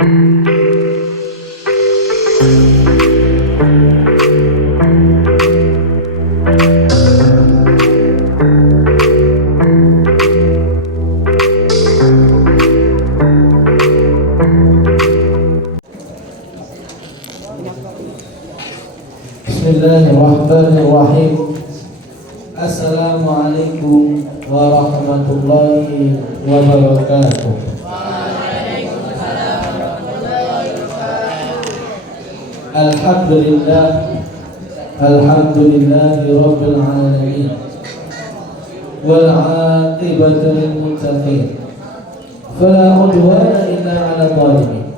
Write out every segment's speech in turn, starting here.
Bismillahirrahmanirrahim. Assalamualaikum warahmatullahi wabarakatuh. Alhamdulillah, alhamdulillahi rabbil alamin, wal aqibatu lil muttaqin, fala udwana illa 'alal zalimin.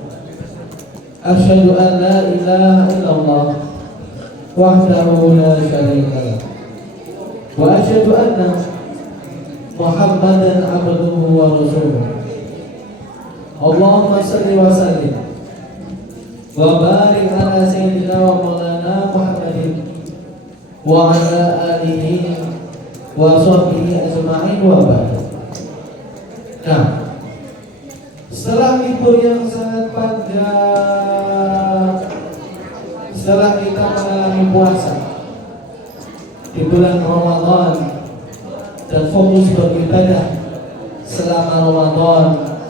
Asyhadu an la ilaha illallah wahdahu la syarika lah, wa asyhadu anna Muhammadan abduhu wa rasuluh. Allahumma salli wa sallim wa barik ala sayyidina wa maulana Muhammadin wa ala alihi wa sahbihi ajma'in wa ba'd. Nah, setelah libur yang sangat panjang, setelah kita mengalami puasa di bulan Ramadan dan fokus beribadah selama Ramadan,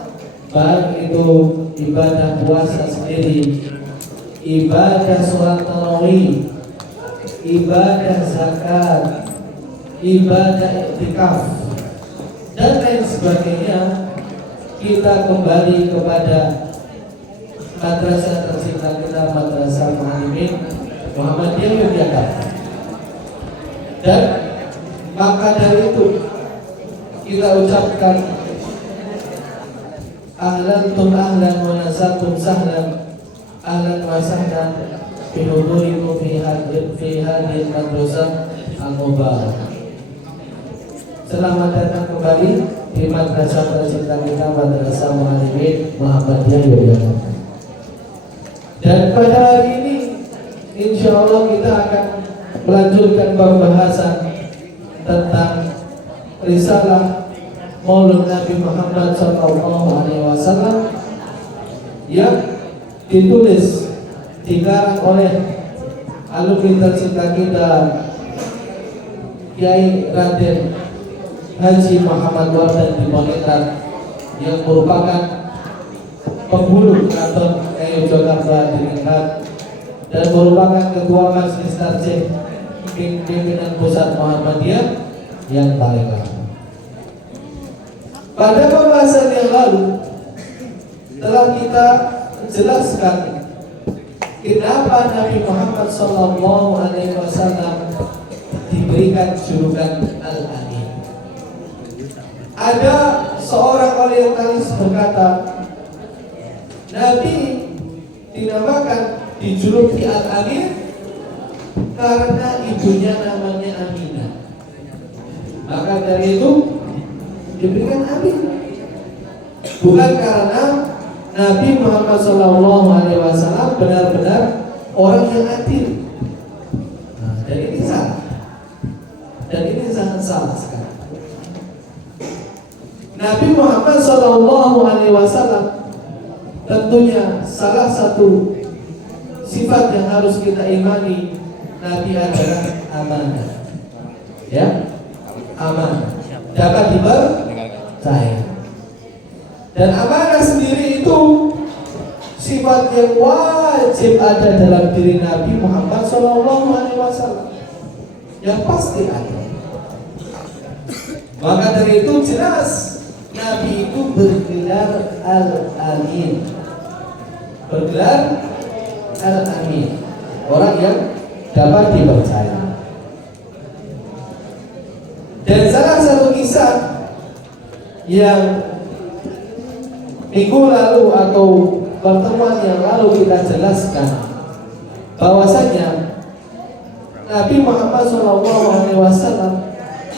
baik itu ibadah puasa sendiri, ibadah sholat tarawih, ibadah zakat, ibadah iktikaf, dan lain sebagainya, kita kembali kepada madrasah tercinta kita, Madrasah Muallimin Muhammadiyah Yogyakarta. Dan maka dari itu kita ucapkan ahlan tum ahlan wa nasatum sahlan, ahlan wa sahlan bi hudurikum fi hadhihi madrasah al-mubarakah. Selamat datang kembali di madrasah tercinta kita, Madrasah Muallimin Muhammadiyah Yogyakarta. Dan pada hari ini insya Allah kita akan melanjutkan pembahasan tentang risalah Maulid Nabi Muhammad SAW yang ditulis, dikarang oleh alumni tercinta kita Kiai Raden Haji Muhammad Wardan Diponegoro, yang merupakan penghulu Keraton Yogyakarta Diningrat dan merupakan ketua Majelis Tarjih Pimpinan Pusat Muhammadiyah yang paling lama. Pada pembahasan yang lalu telah kita jelaskan kenapa Nabi Muhammad SAW diberikan julukan Al-Amin. Ada seorang orientalis berkata, Nabi dinamakan, dijuluki Al-Amin karena ibunya namanya Aminah. Maka dari itu diberikan Amin, bukan karena Nabi Muhammad SAW benar-benar orang yang adil. Nah, dan ini salah, dan ini sangat salah sekali. Nabi Muhammad SAW tentunya salah satu sifat yang harus kita imani, Nabi adalah amanah. Ya, amanah, dapat dipercaya. Dan amanah sendiri itu sifat yang wajib ada dalam diri Nabi Muhammad SAW, yang pasti ada. Maka dari itu jelas Nabi itu bergelar Al-Amin, bergelar Al-Amin, orang yang dapat dipercaya. Dan salah satu kisah yang minggu lalu atau pertemuan yang lalu kita jelaskan, bahwasanya Nabi Muhammad SAW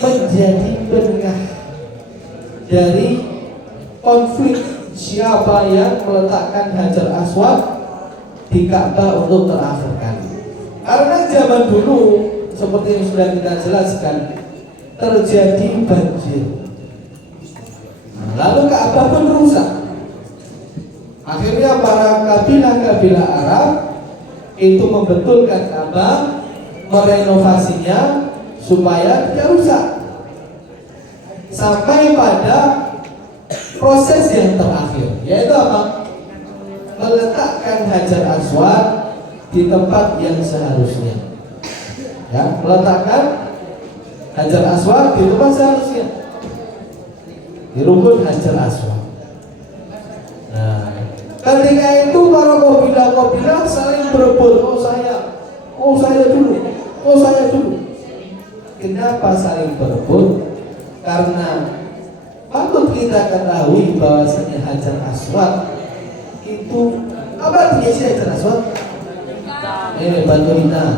menjadi penengah dari konflik siapa yang meletakkan Hajar Aswad di Ka'bah untuk terakhir kali. Karena zaman dulu seperti yang sudah kita jelaskan, terjadi banjir, lalu Ka'bah pun rusak. Akhirnya para kabilah-kabilah Arab itu membetulkan Ka'bah, merenovasinya supaya tidak rusak. Sampai pada proses yang terakhir, yaitu apa? Meletakkan Hajar Aswad di tempat yang seharusnya. Ya, meletakkan Hajar Aswad di tempat seharusnya, di rukun Hajar Aswad. Nah, ketika itu para kabilah saling berebut, oh saya dulu. Kenapa saling berebut? Karena patut kita ketahui bahwasanya Hajar Aswad itu apa artinya sih Hajar Aswad? Batu hitam.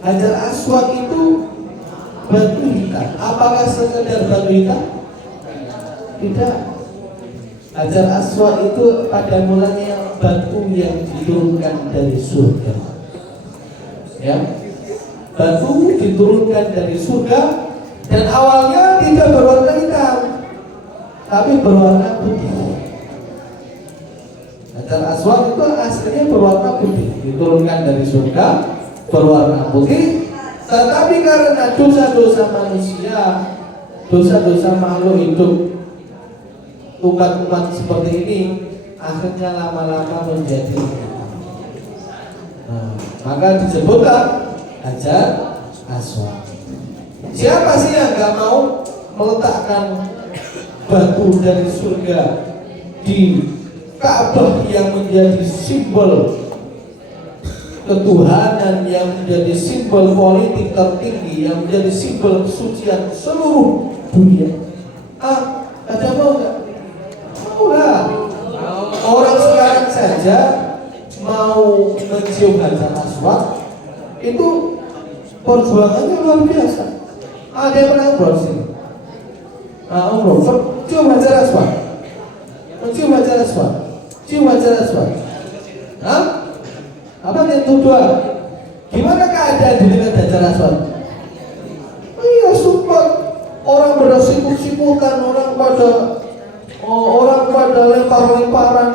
Hajar Aswad itu batu hitam. Apakah sekedar batu hitam? Tidak. Hajar Aswad itu pada mulanya batu yang diturunkan dari surga. Ya, batu diturunkan dari surga dan awalnya tidak berwarna hitam, tapi berwarna putih. Hajar Aswad itu aslinya berwarna putih, diturunkan dari surga, berwarna putih. Tetapi karena dosa-dosa manusia, dosa-dosa makhluk hidup, umat-umat seperti ini, akhirnya lama-lama menjadi hitam. Nah, maka disebutlah Hajar Aswad. Siapa sih yang gak mau meletakkan batu dari surga di Ka'bah yang menjadi simbol ketuhanan, yang menjadi simbol politik tertinggi, yang menjadi simbol kesucian seluruh dunia? Ada mau nggak? Mau lah. Orang sekarang saja mau mencium Hajar Aswad itu perjuangannya luar biasa. Ada yang pernah ngobrol sini? Cium Hajar Aswad, mencium Hajar Aswad, cium Hajar Aswad. Apa yang kedua? Gimana keadaan di dekat Hajar Aswad? Iya, support. Orang bersikut-sikutan, orang pada lempar-lemparan.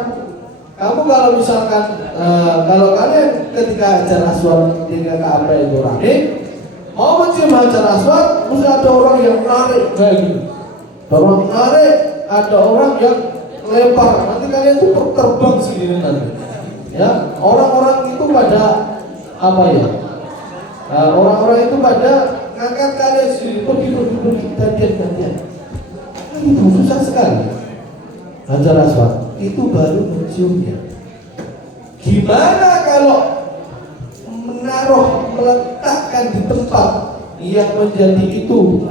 Kamu kalau misalkan kalau kalian ketika Hajar Aswad di Ka'bah itu rame, mau mencium Hajar Aswad, mesti ada orang yang narik kayak gini. Orang narik, ada orang yang lempar. Nanti kalian itu terbang sendiri nanti. Ya, orang-orang itu pada apa ya? Orang-orang itu pada ngangkat kalian sendiri, pergi gantian. Itu susah sekali. Hajar Aswad itu baru menciumnya. Gimana kalau meletakkan di tempat yang menjadi itu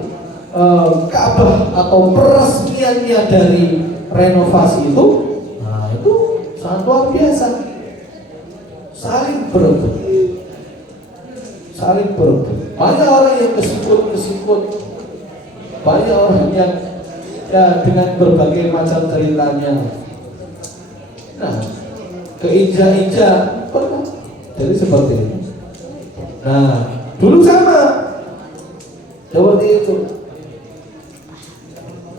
Ka'bah atau peresmiannya dari renovasi itu? Nah, itu sangat luar biasa. Saling berebut. Banyak orang yang kesikut. Banyak orang yang ya dengan berbagai macam ceritanya. Nah, keinjak-injak pernah. Jadi seperti itu. Nah, dulu sama seperti itu.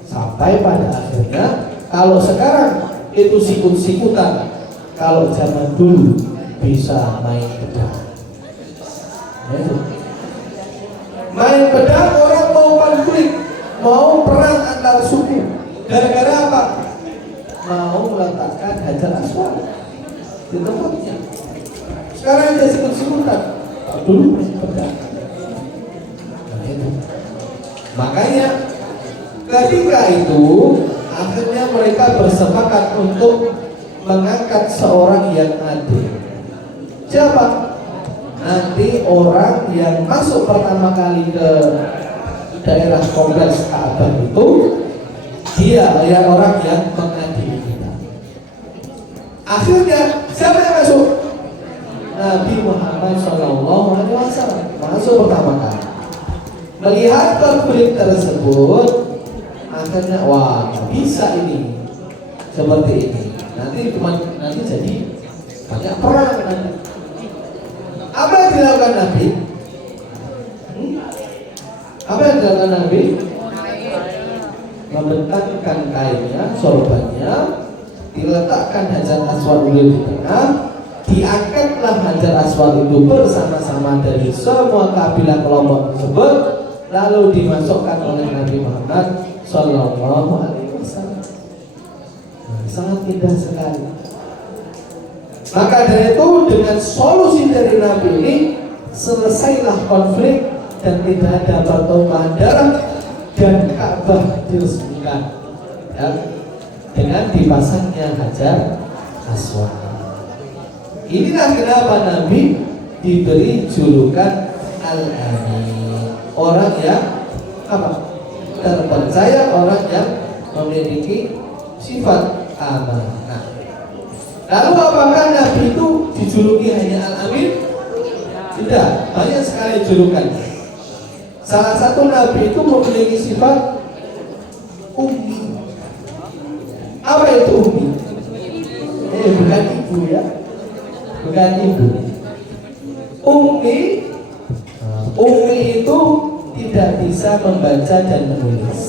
Sampai pada akhirnya, kalau sekarang itu sikut-sikutan, kalau zaman dulu bisa main pedang. Main pedang, orang mau konflik, mau perang antar suku. Gara-gara apa? Mau meletakkan Hajar Aswad di tempatnya. Sekarang ada sikut-sikutan, dulu main pedang. Nah, itu. Makanya ketika itu akhirnya mereka bersepakat untuk mengangkat seorang yang adil. Siapa? Nanti orang yang masuk pertama kali ke daerah kompleks Ka'bah itu, dia yang orang yang mengadili kita. Akhirnya siapa yang masuk? Nabi Muhammad SAW masuk pertama kali. Melihat konflik tersebut, akhirnya wah bisa ini seperti ini. Nanti jadi banyak perang nanti. Apa yang dilakukan Nabi? Apa yang dilakukan Nabi? Membentangkan kainnya, sorbannya, diletakkan Hajar Aswad di tengah, diangkatlah Hajar Aswad itu bersama-sama dari semua kabilah kelompok tersebut, lalu dimasukkan oleh Nabi Muhammad Sallallahu Alaihi Wasallam. Sangat indah sekali. Maka dari itu dengan solusi dari Nabi ini selesailah konflik dan tidak ada pertumpahan darah dan Ka'bah diresmikan ya, dengan dipasangnya Hajar Aswad. Inilah kenapa Nabi diberi julukan Al-Amin, orang yang apa? Terpercaya, orang yang memiliki sifat amanah. Lalu apakah Nabi itu dijuluki hanya Al-Amin? Tidak, banyak sekali julukan. Salah satu Nabi itu memiliki sifat Ummi. Apa itu Ummi? Bukan ibu ya, bukan ibu. Ummi itu tidak bisa membaca dan menulis.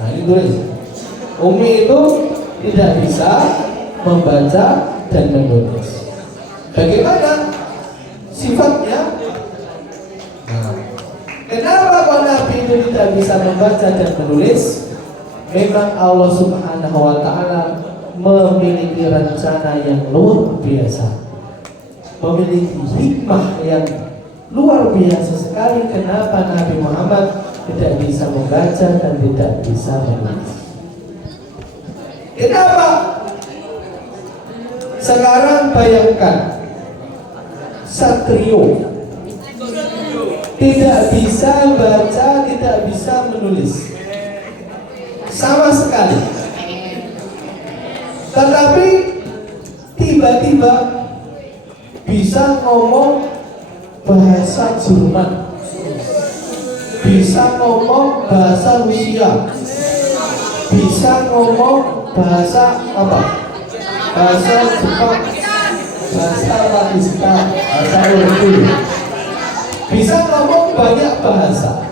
Nah ini tulis. Ummi itu tidak bisa membaca dan menulis. Bagaimana sifatnya? Nah, kenapa kok Nabi itu tidak bisa membaca dan menulis? Memang Allah Subhanahu wa Ta'ala memiliki rencana yang luar biasa, memiliki hikmah yang luar biasa sekali. Kenapa Nabi Muhammad tidak bisa membaca dan tidak bisa menulis? Kenapa? Sekarang bayangkan satrio tidak bisa baca, tidak bisa menulis sama sekali, tetapi tiba-tiba bisa ngomong bahasa Jerman, bisa ngomong bahasa Rusia, bisa ngomong bahasa apa? Bahasa Jepang, bahasa Pakistan, bahasa Urdu, bisa ngomong banyak bahasa.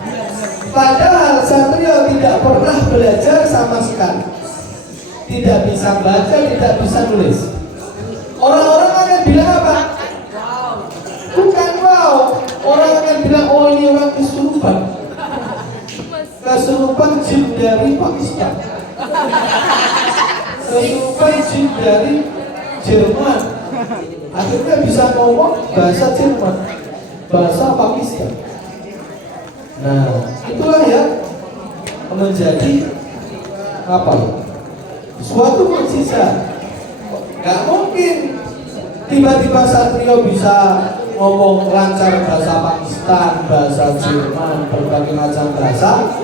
Padahal satrio tidak pernah belajar sama sekali, tidak bisa baca, tidak bisa nulis. Orang-orang akan bilang apa? Bukan wow. Orang akan bilang, oh ini orang kesurupan, kesurupan jin dari Pakistan, kesurupan jin dari Jerman. Akhirnya bisa ngomong bahasa Jerman, bahasa Pakistan. Nah, itulah ya menjadi apa ya? Suatu mukjizat. Gak mungkin tiba-tiba satrio bisa ngomong lancar bahasa Pakistan, bahasa Jerman, berbagai macam bahasa.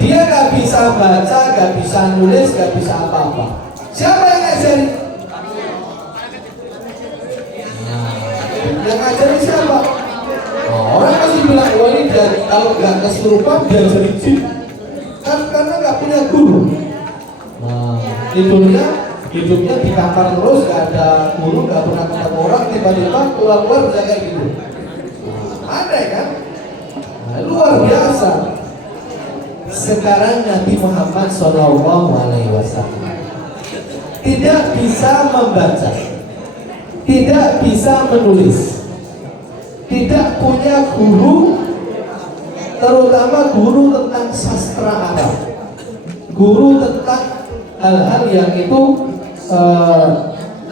Dia gak bisa baca, gak bisa nulis, gak bisa apa-apa. Siapa yang ngajari? Yang ngajari siapa? Orang masih bilang, oh ini dari, kalau nggak kesurupan dia jadi jin, kan karena nggak punya guru. Nah, hidupnya di kamar terus, nggak ada guru, nggak pernah ketemu orang, tiba-tiba keluar bisa kayak gitu. Ada kan? Nah, luar biasa. Sekarang Nabi Muhammad SAW tidak bisa membaca, tidak bisa menulis, tidak punya guru, terutama guru tentang sastra Arab, guru tentang hal-hal yang itu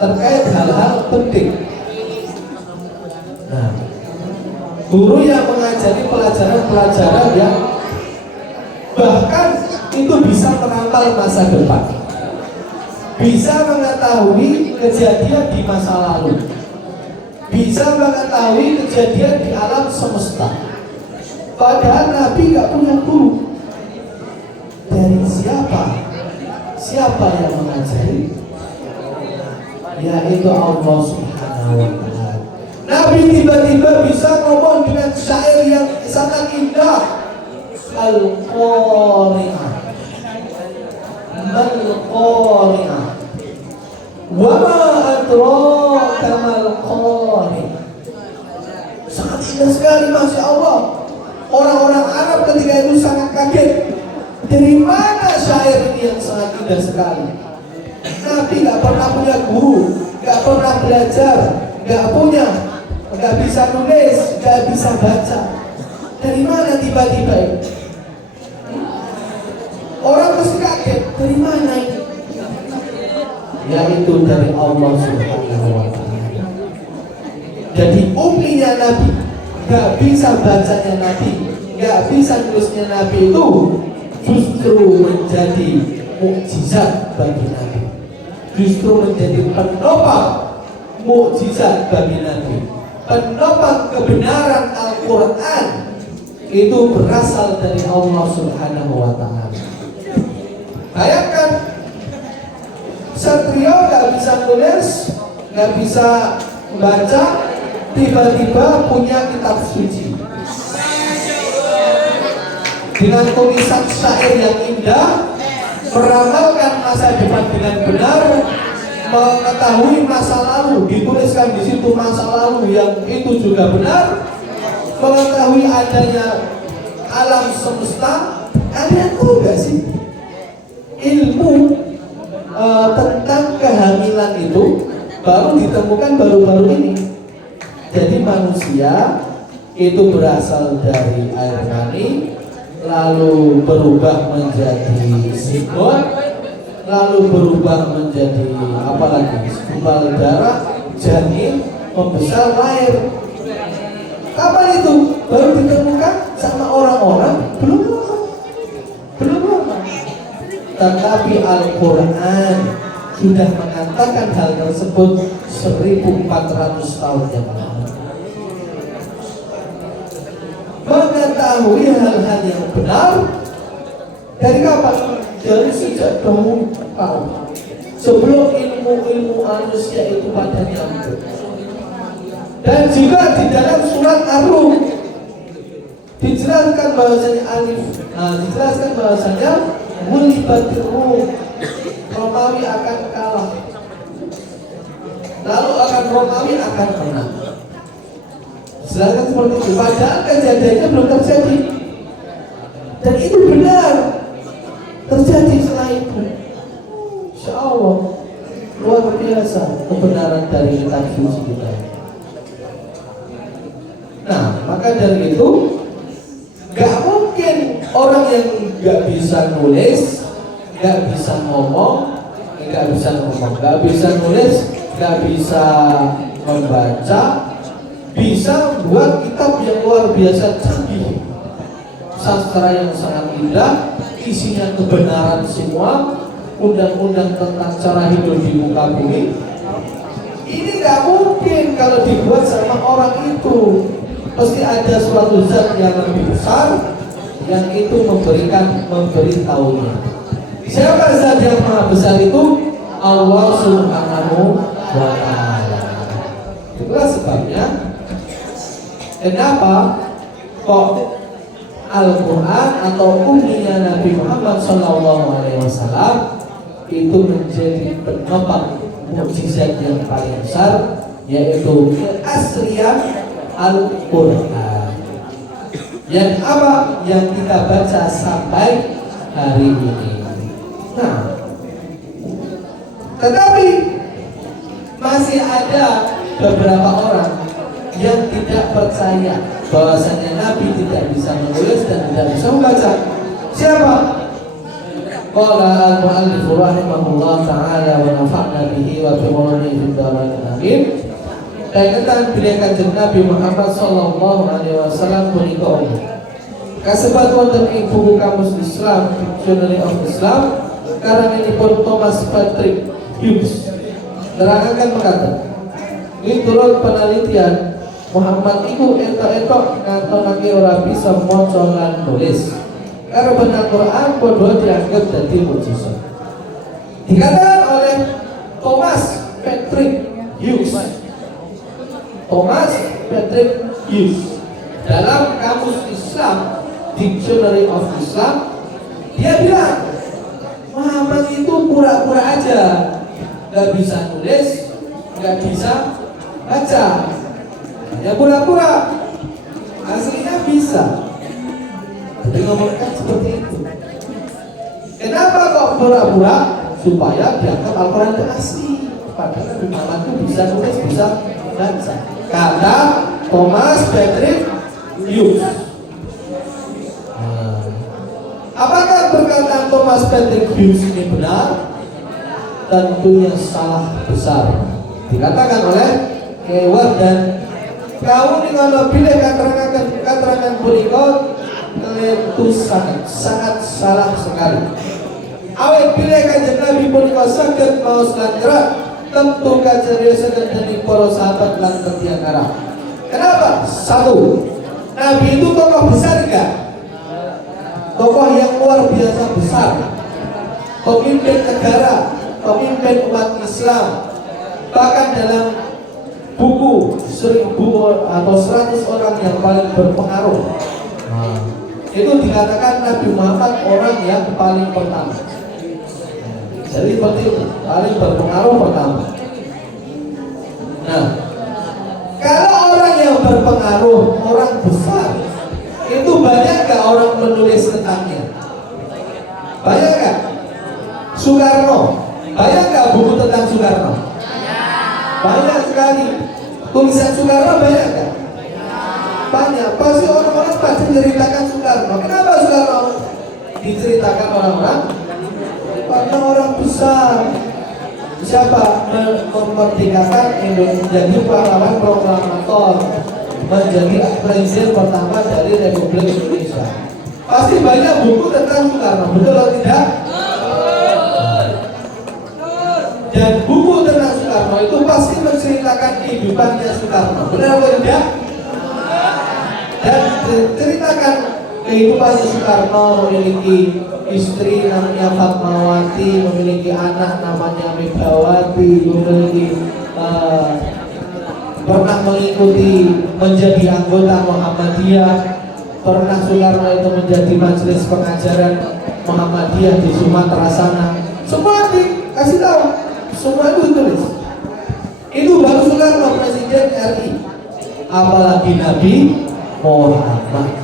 terkait hal-hal penting. Nah, guru yang mengajari pelajaran-pelajaran yang bahkan itu bisa meramal masa depan, bisa mengetahui kejadian di masa lalu, bisa mengetahui kejadian di alam semesta. Padahal Nabi gak punya guru. Dari siapa? Siapa yang mengajari? Yaitu Allah Subhanahu wa Ta'ala. Nabi tiba-tiba bisa ngomong dengan syair yang sangat indah. Al-Qari'ah, Mal-Qari'ah, wa ma adraka mal-Qari'ah. Sangat indah sekali, Masya Allah. Orang-orang Arab ketika itu sangat kaget. Dari mana syair ini yang sangat indah sekali? Nabi nggak pernah punya guru, nggak pernah belajar, nggak bisa nulis, nggak bisa baca. Dari mana tiba-tiba ini? Orang mesti kaget, dari mana ini? Yaitu dari Allah Subhanahu wa Ta'ala. Jadi umminya Nabi, nggak bisa bacanya Nabi, nggak bisa nulisnya Nabi itu justru menjadi mukjizat bagi Nabi, justru menjadi penopang mukjizat bagi Nabi, penopang kebenaran Al-Quran itu berasal dari Allah Subhanahu wa Ta'ala. Bayangkan, satrio nggak bisa nulis, nggak bisa baca, tiba-tiba punya kitab suci dengan tulisan syair yang indah, meramalkan masa depan dengan benar, mengetahui masa lalu, dituliskan di situ masa lalu yang itu juga benar, mengetahui adanya alam semesta. Kalian tahu gak sih ilmu tentang kehamilan itu baru ditemukan baru-baru ini. Jadi manusia itu berasal dari air mani, lalu berubah menjadi zigot, lalu berubah menjadi apa lagi? Segumpal darah, janin, membesar, lahir. Kapan itu baru ditemukan sama orang-orang? Belum lama. Tetapi Al-Quran sudah mengatakan hal tersebut 1400 tahun yang lalu. Mengetahui hal-hal yang benar dari kapan? Dari sejak dahulu kala, sebelum ilmu-ilmu manusia itu pada nyambung. Dan juga di dalam surat Ar-Rum dijelaskan bahwasanya dijelaskan bahwasanya ghulibatir Rum, Romawi akan kalah, lalu Romawi akan menang. Jelaskan seperti itu. Padahal kejadiannya belum terjadi, dan itu benar terjadi setelah itu. Insya Allah luar biasa kebenaran dari kitab suci kita. Nah, maka dari itu gak mungkin orang yang gak bisa nulis, gak bisa ngomong, gak bisa nulis, gak bisa membaca, bisa buat kitab yang luar biasa canggih, sastra yang sangat indah, isinya kebenaran semua, undang-undang tentang cara hidup di muka bumi. Ini gak mungkin kalau dibuat sama orang itu. Pasti ada suatu zat yang lebih besar yang itu memberitahunya. Siapa zat yang maha besar itu? Allah Subhanahu wa Ta'ala. Itulah sebabnya kenapa kok Al-Quran atau umminya Nabi Muhammad SAW itu menjadi penopang mukjizat yang paling besar, yaitu keaslian Al-Quran yang apa yang kita baca sampai hari ini. Nah, tetapi masih ada beberapa orang yang tidak percaya bahwasanya Nabi tidak bisa menulis dan tidak bisa membaca. Siapa? Qala al-mu'allif rahimahullah ta'ala wa nafa'na bihi wa bi ulumi fid dharain amin. Kaitan bila kanjeng Nabi Muhammad sallallahu alaihi wasallam punika kasebat wonten ing buku Kamus Islam, Dictionary of Islam, karanganipun Thomas Patrick Hughes nerangaken mekaten. Miturut penelitian, Muhammad iku entok-entok ngatonake ora bisa maca lan nulis. Karo benar Quran padha dianggap dadi mukjizat. Dikatakan oleh Thomas Patrick Hughes. Thomas Patrick Hughes dalam Kamus Islam, Dictionary of Islam, dia bilang Muhammad itu pura-pura aja, nggak bisa nulis, nggak bisa baca, ya pura-pura, aslinya bisa. Jadi ngomongkan seperti itu. Kenapa kok pura-pura? supaya dianggap Al-Quran itu asli. Padahal Nabi Muhammad itu bisa nulis, bisa baca. Kata Thomas Patrick Hughes. Apakah perkataan Thomas Patrick Hughes ini benar? Tentunya salah besar. Dikatakan oleh Keyword dan kau ini kalau pilih keterangan berikut itu sangat salah sekali. Awet pilih kanjeng Nabi punika saged maos lan gerak tentu kaceriusan dening para sahabat lan tiang-tiang. Kenapa? Satu, Nabi itu tokoh besar enggak? Tokoh yang luar biasa besar, pemimpin negara, pemimpin umat Islam. Bahkan dalam buku 1000 atau 100 orang yang paling berpengaruh, itu dikatakan Nabi Muhammad orang yang paling pertama. Jadi seperti itu, paling berpengaruh pertama. Nah, kalau orang yang berpengaruh, orang besar, itu banyak gak orang menulis tentangnya? Banyak gak? Soekarno, banyak gak buku tentang Soekarno? Banyak sekali. Tulisan Soekarno banyak gak? Banyak. Pasti orang-orang pasti menceritakan Soekarno. Kenapa Soekarno diceritakan orang-orang? Karena orang besar. Siapa memerdekakan Indonesia, menjadi pahlawan proklamator, menjadi presiden pertama dari Republik Indonesia. Pasti banyak buku tentang Soekarno, betul atau tidak? Dan buku tentang Soekarno itu pasti menceritakan kehidupannya Soekarno, benar atau tidak? Dan ceritakan kehidupannya Soekarno, memiliki istri namanya Fatmawati, memiliki anak namanya Megawati, memiliki pernah mengikuti menjadi anggota Muhammadiyah, pernah Soekarno itu menjadi majelis pengajaran Muhammadiyah di Sumatera sana. Semua dikasih tahu, semua itu tulis. Itu baru Soekarno Presiden RI, apalagi Nabi Muhammad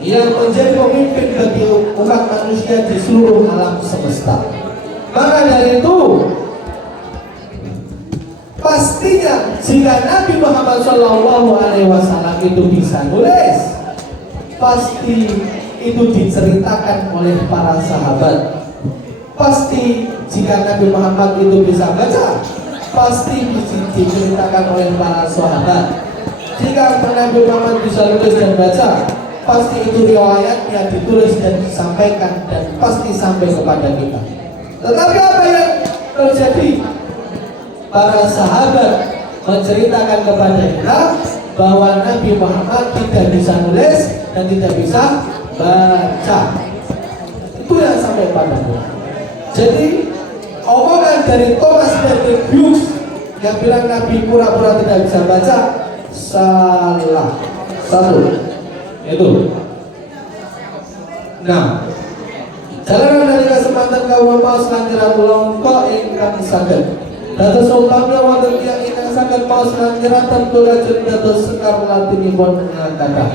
yang menjadi pemimpin bagi umat manusia di seluruh alam semesta. Maka dari itu, pastinya jika Nabi Muhammad SAW itu bisa nulis, pasti itu diceritakan oleh para sahabat. Pasti jika Nabi Muhammad itu bisa baca, pasti diceritakan oleh para sahabat. Jika Nabi Muhammad bisa nulis dan baca, pasti itu riwayatnya ditulis dan disampaikan dan pasti sampai kepada kita. Tetapi apa yang terjadi? Para sahabat menceritakan kepada kita bahwa Nabi Muhammad tidak bisa nulis dan tidak bisa baca. Itu yang sampai pada kita. Jadi omongan dari Thomas Patrick Hughes yang bilang Nabi pura-pura tidak bisa baca salah. Satu itu. Nah, jalanan dari kesempatan kaum maos lantaran ulangka ingkang saged dados umpamanya wonten tiyang ingkang saged maos lantaran tentu lajeng dados sekar latinipun ngangkata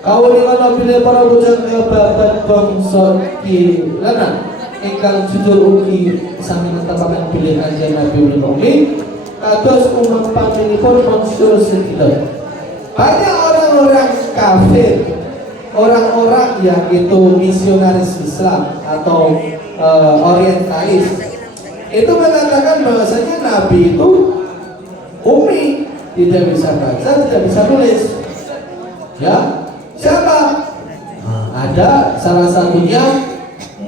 kawulipun bilih para bujang babat bangsa kilanan ingkang jujur ugi sami netepaken bilih kanjeng Nabi menika kados umpamipun mansur sedina. Banyak orang-orang kafir, orang-orang yang itu misionaris Islam atau orientalis, itu mengatakan bahwasanya Nabi itu ummi, tidak bisa baca, tidak bisa tulis. Ya, siapa? Ada salah satunya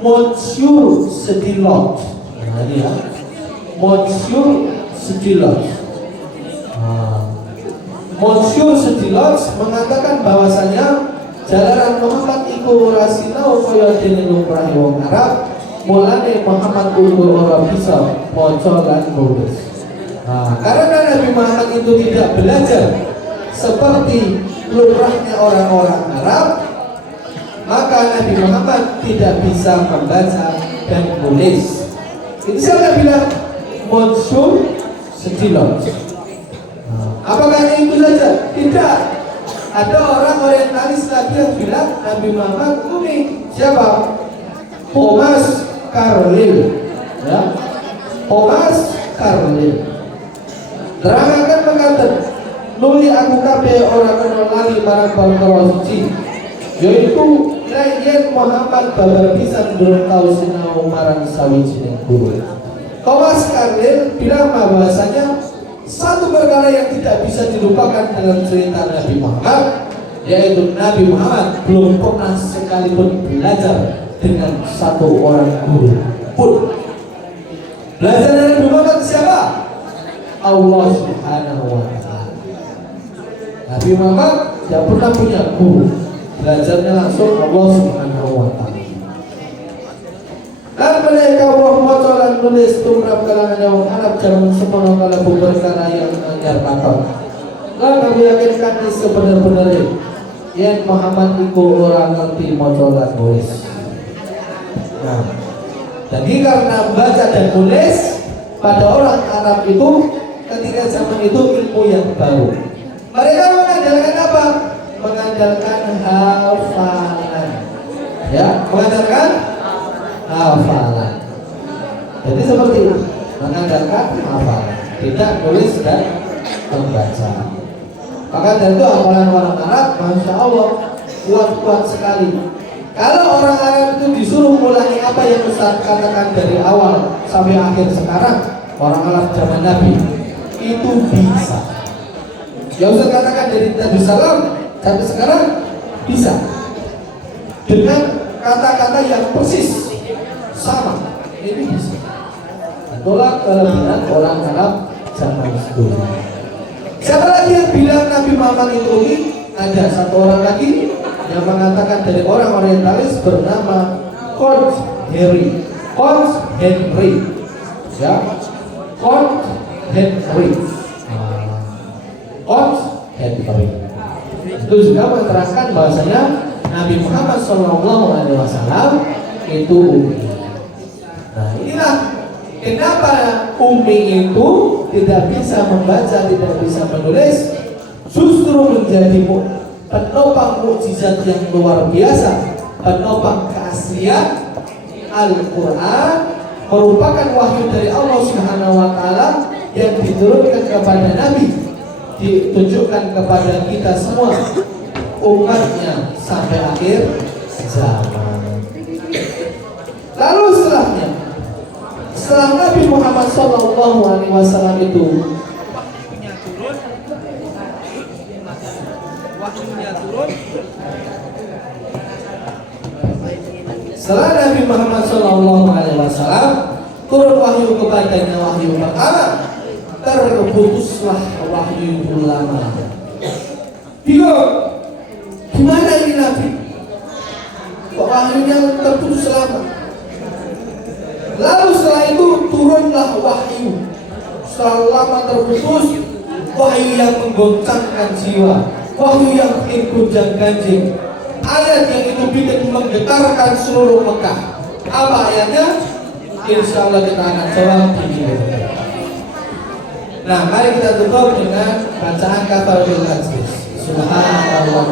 Monsieur Sedilot. Nah, ini ya, Monsieur Sedilot. Monsieur Sedilot mengatakan bahwasanya jalanan Muhammad iku ora sinau kaya dene lumrahe wong Arab, mulane Muhammad uga ora bisa maca lan nulis. Karena Nabi Muhammad itu tidak belajar seperti lumrahnya orang-orang Arab, maka Nabi Muhammad tidak bisa membaca dan menulis. Itu siapa bilang? Monsieur Sedilot. Apakah itu saja? Tidak. Ada orang orientalis lagi yang bilang Nabi Muhammad ummi. Siapa? Thomas Carlyle. Ya, Thomas Carlyle terangaken mekaten, nuli aku kabeh ora kena lali marang perkara siji, yaitu yen Muhammad babar pisan durung tau sinau marang sawijining guru. Thomas Carlyle bilang bahwasanya satu perkara yang tidak bisa dilupakan dalam cerita Nabi Muhammad, yaitu Nabi Muhammad belum pernah sekalipun belajar dengan satu orang guru pun. Belajar dari Nabi Muhammad siapa? Allah Subhanahu wa Ta'ala. Nabi Muhammad tidak pernah punya guru, belajarnya langsung Allah Subhanahu wa Ta'ala. Dan mereka maca lan nulis tumrap kalangan wong Arab jaman semono kalebu perkara yang anyar katon. Lan kami yakinkan sebenar-benarnya yen Muhammad iku ora ngerti maca lan nulis. Nah, jadi karena baca dan nulis pada orang Arab itu ketika zaman itu ilmu yang baru. Mereka mengandalkan apa? Mengandalkan hafalan. Ya, mengandalkan hafalan. Jadi seperti itu, mengandalkan hafalan, tidak nulis dan membaca. Maka dari itu hafalan orang Arab, masya Allah, kuat-kuat sekali. Kalau orang Arab itu disuruh ulangi apa yang Ustaz katakan dari awal sampai akhir sekarang, orang Arab zaman Nabi itu bisa. Ya Ustaz katakan dari Nabi Salam sampai sekarang bisa dengan kata-kata yang persis sama. Ini bisa. Itulah kelebihan orang Arab zaman dulu. Siapa lagi yang bilang Nabi Muhammad itu ini? Ada satu orang lagi yang mengatakan dari orang orientalis bernama Count Henry. Ya, Count Henry. Itu juga menerangkan bahwasanya Nabi Muhammad SAW itu ummi. Nah, inilah kenapa ummi itu tidak bisa membaca, tidak bisa menulis, justru menjadi penopang mukjizat yang luar biasa, penopang keaslian. Al-Quran merupakan wahyu dari Allah Subhanahu wa Ta'ala yang diturunkan kepada Nabi, ditunjukkan kepada kita semua umatnya sampai akhir zaman. Lalu setelah Nabi Muhammad SAW itu setelah Nabi Muhammad SAW turun wahyu kepadanya, wahyu pertama, terputuslah wahyu ulama. Bingung, gimana ini Nabi? Kok wahyunya terputus lama? Lalu setelah itu turunlah wahyu. Setelah lama terputus, wahyu yang menggoncangkan jiwa, wahyu yang bikin gonjang-ganjing, ayat yang itu bikin menggetarkan seluruh Mekah. Apa ayatnya? Insya Allah kita akan jawab di video. Nah, mari kita tutup dengan bacaan kafaratul majlis. Subhanallah.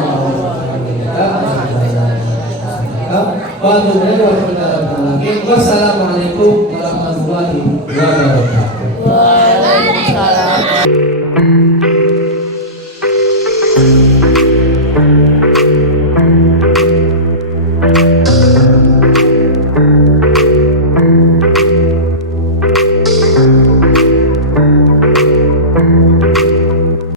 Wassalamualaikum warahmatullahi wabarakatuh.